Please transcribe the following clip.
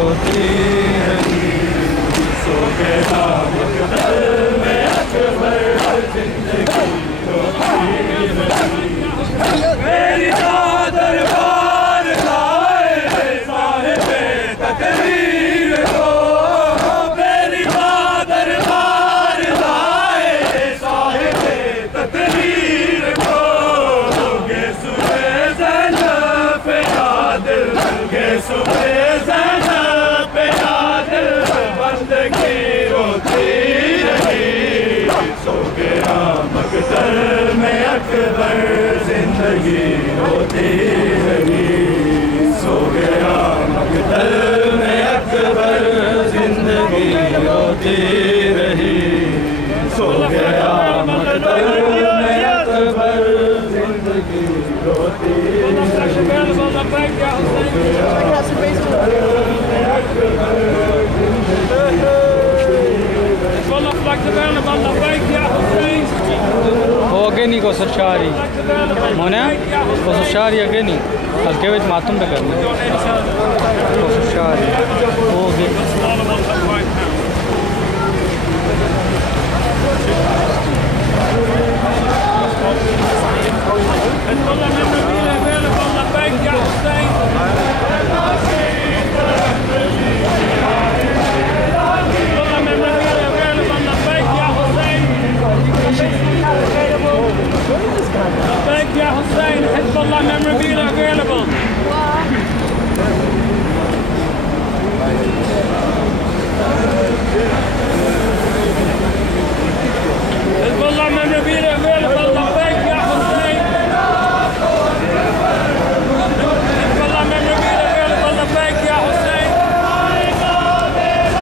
रोती रही। सो गया मकतल में अकबर जिंदगी रोती रही। मेरी चादर बार लाए साहिबे तकरीर को, मेरी चादर बार लाए साहिबे तकरीर को। होगे सुबह ज़ैनब पे आदिल, होगे सुबह ज़ैनब पे आदिल, बंदगी रोती रही। सो गया मकतल में अकबर जिंदगी रोती रही। सो गया मकतल में अकबर जिंदगी रोती रही। सो गया मकतल में अकबर जिंदगी रोती Ogeni ko sarshari mona ko sarshari ageni alkevet matum pe karna ko sarshari oge Hussein, Hezbollah memory